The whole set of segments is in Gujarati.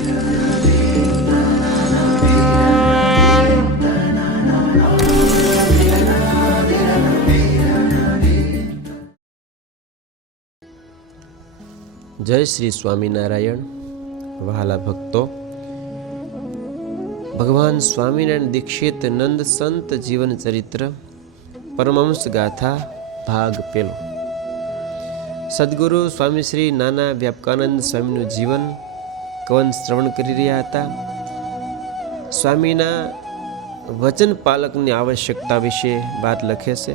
જય શ્રી સ્વામિનારાયણ. વહાલા ભક્તો, ભગવાન સ્વામિનારાયણ દીક્ષિત નંદ સંત જીવન ચરિત્ર પરમહંસ ગાથા ભાગ પેલો. સદગુરુ સ્વામી શ્રી નાના વ્યાપકાનંદ સ્વામીનું જીવન કવન શ્રવણ કરી રહ્યા હતા. સ્વામીના વચન પાલકની આવશ્યકતા વિશે વાત લખે છે.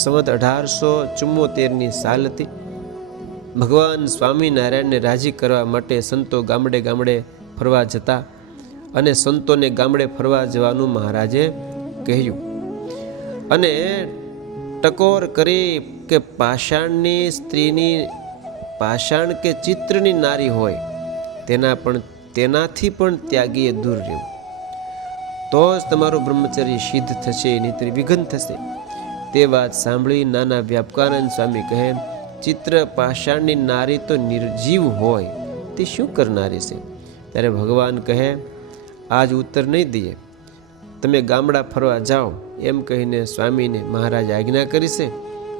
સંવત 1874ની સાલ હતી. ભગવાન સ્વામિનારાયણને રાજી કરવા માટે સંતો ગામડે ગામડે ફરવા જતા અને સંતોને ગામડે ફરવા જવાનું મહારાજે કહ્યું અને ટકોર કરી કે પાષાણની સ્ત્રીની પાષાણ કે ચિત્રની નારી હોય તેનાથી પણ ત્યાગીએ દૂર રહેવું, તો જ તમારું બ્રહ્મચર્ય સિદ્ધ થશે, નહીંતર વિઘ્ન થશે. તે વાત સાંભળી નાના વ્યાપકાનંદ સ્વામી કહે, ચિત્ર પાષાણની નારી તો નિર્જીવ હોય તે શું કરનારી છે? ત્યારે ભગવાન કહે, આજ ઉત્તર નહીં દઈએ, તમે ગામડા ફરવા જાઓ. એમ કહીને સ્વામીને મહારાજ આજ્ઞા કરી છે.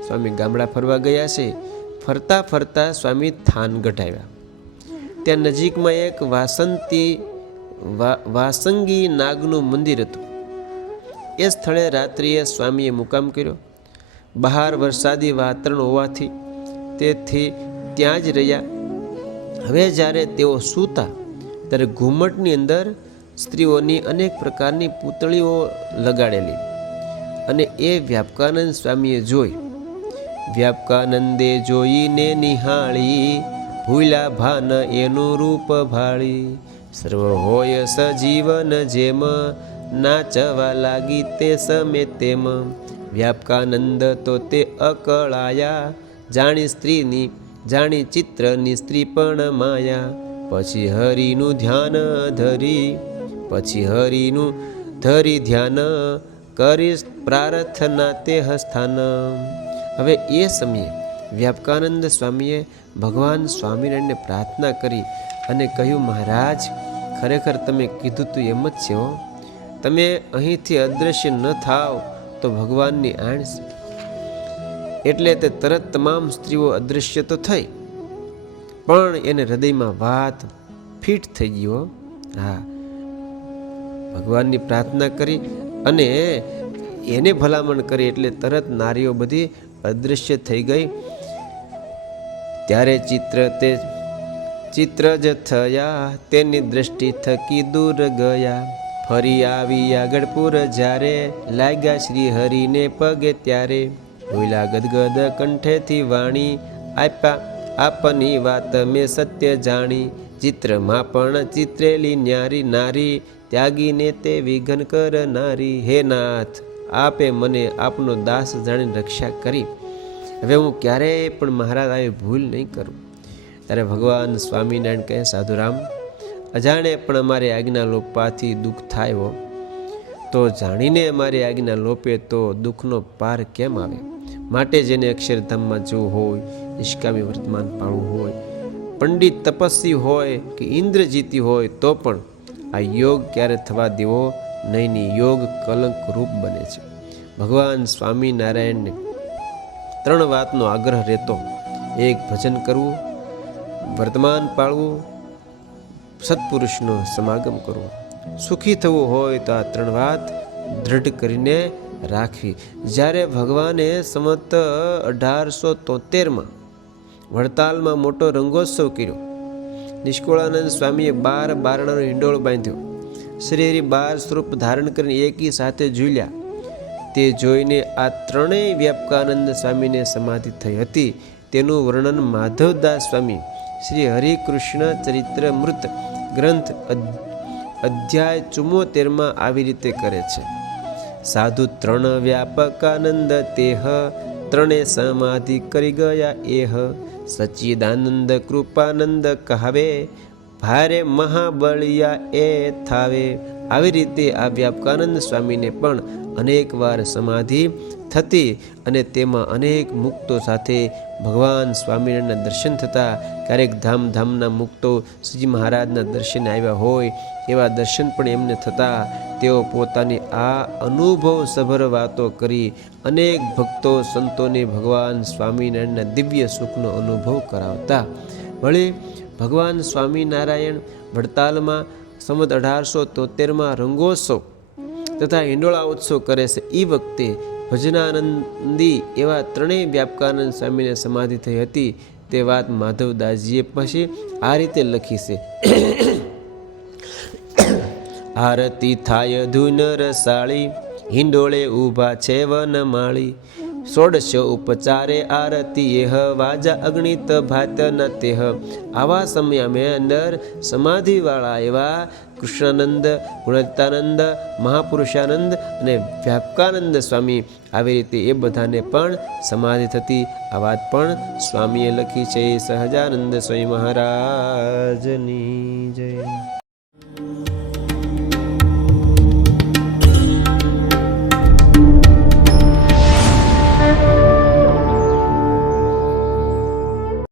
સ્વામી ગામડા ફરવા ગયા છે. ફરતા ફરતા સ્વામી થાનગઢ આવ્યા. ત્યાં નજીકમાં એક વાસંગી નાગનું મંદિર હતું. એ સ્થળે રાત્રિએ સ્વામીએ મુકામ કર્યો. બહાર વરસાદી વાતાવરણ હોવાથી તેથી ત્યાં જ રહ્યા. હવે જ્યારે તેઓ સૂતા ત્યારે ઘુમ્મટની અંદર સ્ત્રીઓની અનેક પ્રકારની પૂતળીઓ લગાડેલી અને એ વ્યાપકાનંદ સ્વામીએ જોઈ. વ્યાપકાનંદે જોઈને નિહાળી, ભૂલા ભાન એનું રૂપ ભાળી. સર્વ હોય સજીવન જેમ, નાચવા લાગી તે સમે તેમ. વ્યાપકાનંદ તો તે અકળાયા, જાણી સ્ત્રીની જાણી ચિત્રની સ્ત્રી પણ માયા. પછી હરિનું ધ્યાન ધરી ધ્યાન કરી પ્રાર્થના તે હસ્થાન. હવે એ સમયે વ્યાપકાનંદ સ્વામીએ ભગવાન સ્વામિનારાયણને પ્રાર્થના કરી અને કહ્યું, મહારાજ, ખરેખર તમે કીધું તું એમ જ છે હો. તમે અહીંથી અદૃશ્ય ન થાવ તો ભગવાનની આણ છે. એટલે તે તરત તમામ સ્ત્રીઓ અદૃશ્ય તો થઈ, પણ એને હૃદયમાં વાત ફિટ થઈ ગયો. હા, ભગવાનની પ્રાર્થના કરી અને એને ભલામણ કરી એટલે તરત નારીઓ બધી અદૃશ્ય થઈ ગઈ. ત્યારે ચિત્ર જ થયા, તેની દ્રષ્ટિ થકી દૂર ગયા. ફરી આવી આગળપુર જ્યારે, લાગ્યા શ્રી હરિને પગે ત્યારે. ભૂલા ગદગદ કંઠેથી વાણી, આપની વાત મેં સત્ય જાણી. ચિત્રમાં પણ ચિત્રેલી ન્યારી નારી, ત્યાગીને તે વિઘ્ન કરનારી. હે નાથ, આપે મને આપનો દાસ જાણીને રક્ષા કરી. હવે હું ક્યારેય પણ મહારાજ આવી ભૂલ નહીં કરું. ત્યારે ભગવાન સ્વામિનારાયણ કહે, સાધુરામ, અજાણે પણ અમારી આજ્ઞા લોપવાથી દુઃખ થાય હો, તો જાણીને અમારી આજ્ઞા લોપે તો દુઃખનો પાર કેમ આવે? માટે જેને અક્ષરધામમાં જવું હોય, નિષ્કામી વર્તમાન પાળવું હોય, પંડિત તપસ્વી હોય કે ઇન્દ્રજીતી હોય, તો પણ આ યોગ ક્યારે થવા દેવો નહીં. યોગ કલંક રૂપ બને છે. ભગવાન સ્વામિનારાયણને 3 વાતનો આગ્રહ રહેતો. 1, ભજન કરવું, વર્તમાન પાળવું, સત્પુરુષનો સમાગમ કરવો. સુખી થવું હોય તો આ 3 વાત દ્રઢ કરીને રાખવી. જ્યારે ભગવાને સંવત 1873માં વડતાલમાં મોટો રંગોત્સવ કર્યો. નિષ્કુળાનંદ સ્વામીએ 12 બારણાનો હિંડોળો બાંધ્યો. શ્રીહરિ 12 સ્વરૂપ ધારણ કરીને એકી સાથે ઝૂલ્યા. તે જોઈને આ 3 વ્યાપકાનંદ સ્વામીને સમાધિ થઈ હતી. તેનું વર્ણન માધવદાસ સ્વામી શ્રી હરિકૃષ્ણ ચરિત્ર મૃત ગ્રંથ અધ્યાય 74માં આવી રીતે કરે છે. સાધુ 3 વ્યાપકાનંદ તેહ, 3 સમાધિ કરી ગયા એહ. સચ્ચિદાનંદ કૃપાનંદ કહાવે, ભારે મહાબળિયા એ થાવે. આવી રીતે આ વ્યાપકાનંદ સ્વામીને પણ અનેક વાર સમાધિ થતી અને તેમાં અનેક મુક્તો સાથે ભગવાન સ્વામિનારાયણના દર્શન થતા. ક્યારેક ધામના મુક્તો શ્રીજી મહારાજના દર્શને આવ્યા હોય એવા દર્શન પણ એમને થતા. તેઓ પોતાની આ અનુભવસભર વાતો કરી અનેક ભક્તો સંતોને ભગવાન સ્વામિનારાયણના દિવ્ય સુખનો અનુભવ કરાવતા. વળી ભગવાન સ્વામિનારાયણ વડતાલમાં સંવત 1873માં રંગોત્સવ તથા હિંડોળા ઉત્સવ કરે છે. એ વખતે ભજનાનંદી એવા ત્રણેય વ્યાપકાનંદ સ્વામીને સમાધિ થઈ હતી. તે વાત માધવદાસજીએ પછી આ રીતે લખી છે. આરતી થાય ધૂન રસાળી, હિંડોળે ઊભા છે વનમાળી. ષોડશ ઉપચારે આરતી એહ, વાજા અગણિત ભાત ન તેહ. આવા સમયમાં અંદર સમાધિવાળા એવા કૃષ્ણાનંદ, ગુણતાનંદ, મહાપુરુષાનંદ અને વ્યાપકાનંદ સ્વામી, આવી રીતે એ બધાને પણ સમાધિ થતી. આ વાત પણ સ્વામીએ લખી છે. સહજાનંદ સ્વામી મહારાજની જય.